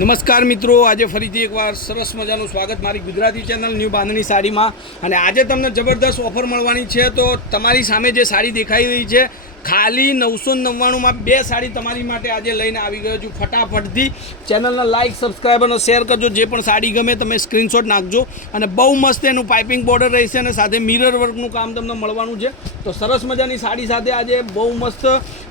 નમસ્કાર મિત્રો, આજે ફરીથી એકવાર સરસ મજાનું સ્વાગત મારી ગુજરાતી ચેનલ ન્યૂ બાંધણી સાડીમાં. અને આજે તમને જબરદસ્ત ઓફર મળવાની છે. તો તમારી સામે જે સાડી દેખાઈ રહી છે, ખાલી 999માં બે સાડી તમારી માટે આજે લઈને આવી ગયો છું. ફટાફટથી ચેનલને લાઇક, સબસ્ક્રાઈબ અને શેર કરજો. જે પણ સાડી ગમે તમે સ્ક્રીનશોટ નાખજો. અને બહુ મસ્ત એનું પાઇપિંગ બોર્ડર રહેશે અને સાથે મિરર વર્કનું કામ તમને મળવાનું છે. તો સરસ મજાની સાડી સાથે આજે બહુ મસ્ત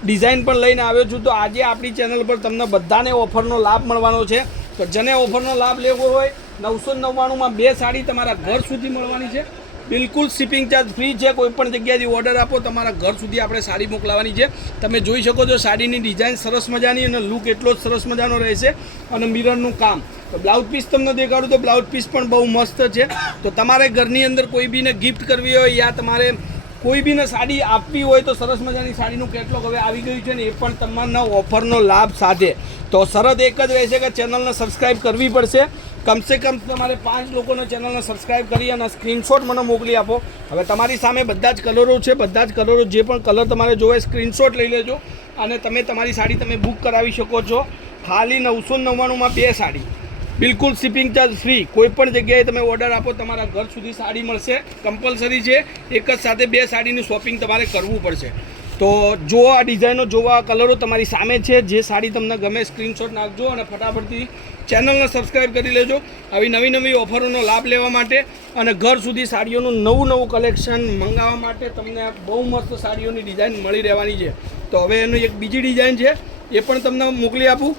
ડિઝાઇન પણ લઈને આવ્યો છું. તો આજે આપણી ચેનલ પર તમને બધાને ઓફરનો લાભ મળવાનો છે. તો જેને ઓફરનો લાભ લેવો હોય, 999માં બે સાડી તમારા ઘર સુધી મળવાની છે. બિલકુલ શિપિંગ ચાર્જ ફ્રી છે. કોઈ પણ જગ્યાએથી ઓર્ડર આપો, તમારા ઘર સુધી આપણે સાડી મોકલાવાની છે. તમે જોઈ શકો છો સાડીની ડિઝાઇન સરસ મજાની અને લુક એટલો જ સરસ મજાનો રહેશે. અને મિરરનું કામ. તો બ્લાઉઝ પીસ તમને દેખાડું તો બ્લાઉઝ પીસ પણ બહુ મસ્ત છે. તો તમારે ઘરની અંદર કોઈ બીને ગિફ્ટ કરવી હોય યા તમારે કોઈ બીને સાડી આપવી હોય તો સરસ મજાની સાડીનું કેટલોગ હવે આવી ગયું છે ને, એ પણ તમારા ઓફરનો લાભ સાથે. તો શરત એક જ રહેશે કે ચેનલને સબસ્ક્રાઈબ કરવી પડશે. કમસે કમ તમારે 5 લોકોને ચેનલને સબસ્ક્રાઈબ કરી અને સ્ક્રીનશોટ મને મોકલી આપો. હવે તમારી સામે બધા જ કલરો છે. બધા જ કલરો, જે પણ કલર તમારે જોવે સ્ક્રીનશોટ લઈ લેજો અને તમે તમારી સાડી તમે બુક કરાવી શકો છો. ખાલી 999માં બે સાડી, બિલકુલ શિપિંગ ચાર્જ ફ્રી. કોઈ પણ જગ્યાએ તમે ઓર્ડર આપો, તમારા ઘર સુધી સાડી મળશે. કમ્પલસરી છે. એક જ સાથે બે સાડીનું શોપિંગ તમારે કરવું પડશે. તો જો આ ડિઝાઇનો, જોવા કલરો તમારી સામે છે. જે સાડી તમને ગમે સ્ક્રીનશોટ નાખજો અને ફટાફટથી ચેનલને સબસ્ક્રાઈબ કરી લેજો. આવી નવી નવી ઓફરોનો લાભ લેવા માટે અને ઘર સુધી સાડીઓનું નવું કલેક્શન મંગાવવા માટે તમને બહુ મસ્ત સાડીઓની ડિઝાઇન મળી રહેવાની છે. તો હવે એનું એક બીજી ડિઝાઇન છે, એ પણ તમને મોકલી આપું.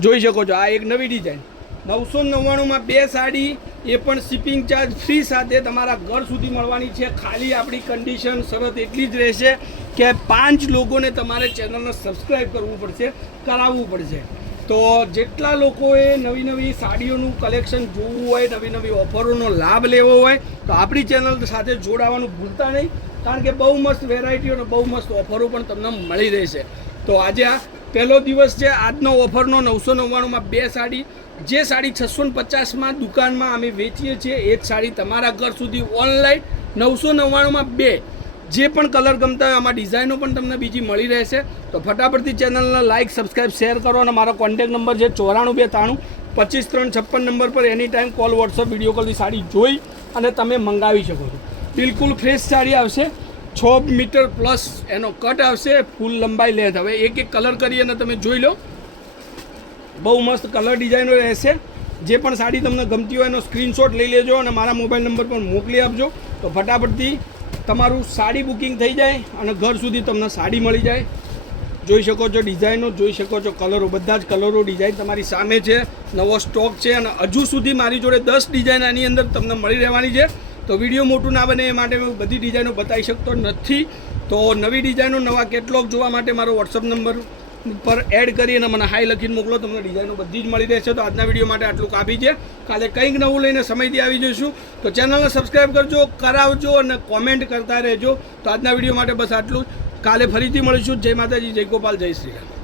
જોઈ શકો છો, આ એક નવી ડિઝાઇન 999માં બે સાડી, એ પણ શિપિંગ ચાર્જ ફ્રી સાથે તમારા ઘર સુધી મળવાની છે. ખાલી આપણી કન્ડિશન શરત એટલી જ રહેશે કે 5 લોકોને તમારે ચેનલને સબસ્ક્રાઈબ કરવું પડશે, કરાવવું પડશે. તો જેટલા લોકોએ નવી સાડીઓનું કલેક્શન જોવું હોય, નવી ઓફરોનો લાભ લેવો હોય, તો આપણી ચેનલ સાથે જોડાવાનું ભૂલતા નહીં. કારણ કે બહુ મસ્ત વેરાયટીઓ અને બહુ મસ્ત ઓફરો પણ તમને મળી રહેશે. તો આજે આ પહેલો દિવસ છે આજનો ઓફરનો. 999માં બે સાડી. જે સાડી 650માં દુકાનમાં અમે વેચીએ છીએ, એ જ સાડી તમારા ઘર સુધી ઓનલાઈન 999માં બે. જે પણ કલર ગમતા હોય, આમાં ડિઝાઇનો પણ તમને બીજી મળી રહેશે. તો ફટાફટથી ચેનલને લાઇક, સબસ્ક્રાઈબ, શેર કરો. અને મારો કોન્ટેક્ટ નંબર છે 94 92 25 3 56 નંબર પર any time call, WhatsApp, video કોલથી સાડી જોઈ અને તમે મંગાવી શકો છો. બિલકુલ ફ્રેશ સાડી આવશે. 6 મીટર પ્લસ એનો કટ આવશે. ફૂલ લંબાઈ લેન્થ. હવે એક કલર કરી અને તમે જોઈ લો. બહુ મસ્ત કલર ડિઝાઇનો રહેશે. જે પણ સાડી તમને ગમતી હોય એનો સ્ક્રીનશોટ લઈ લેજો અને મારા મોબાઈલ નંબર પર મોકલી આપજો. તો ફટાફટથી તમારું સાડી બુકિંગ થઈ જાય અને ઘર સુધી તમને સાડી મળી જાય. જોઈ શકો છો ડિઝાઇનો, જોઈ શકો છો કલરો. બધા જ કલરો, ડિઝાઇન તમારી સામે છે. નવો સ્ટોક છે અને હજુ સુધી મારી જોડે 10 ડિઝાઇન આની અંદર તમને મળી રહેવાની છે. તો વિડીયો મોટું ના બને એ માટે હું બધી ડિઝાઇનો બતાવી શકતો નથી. તો નવી ડિઝાઇનો, નવા કેટલોગ જોવા માટે મારો વોટ્સઅપ નંબર પર એડ કરી અને મને હાઈ લખીને મોકલો. તમને ડિઝાઇનો બધી જ મળી રહેશે. તો આજના વિડીયો માટે આટલું કાફી છે. કાલે કંઈક નવું લઈને સમયથી આવી જઈશું. તો ચેનલને સબસ્ક્રાઈબ કરજો, કરાવજો અને કોમેન્ટ કરતા રહેજો. તો આજના વિડીયો માટે બસ આટલું જ. કાલે ફરીથી મળીશું. જય માતાજી, જય ગોપાલ, જય શ્રી રામ.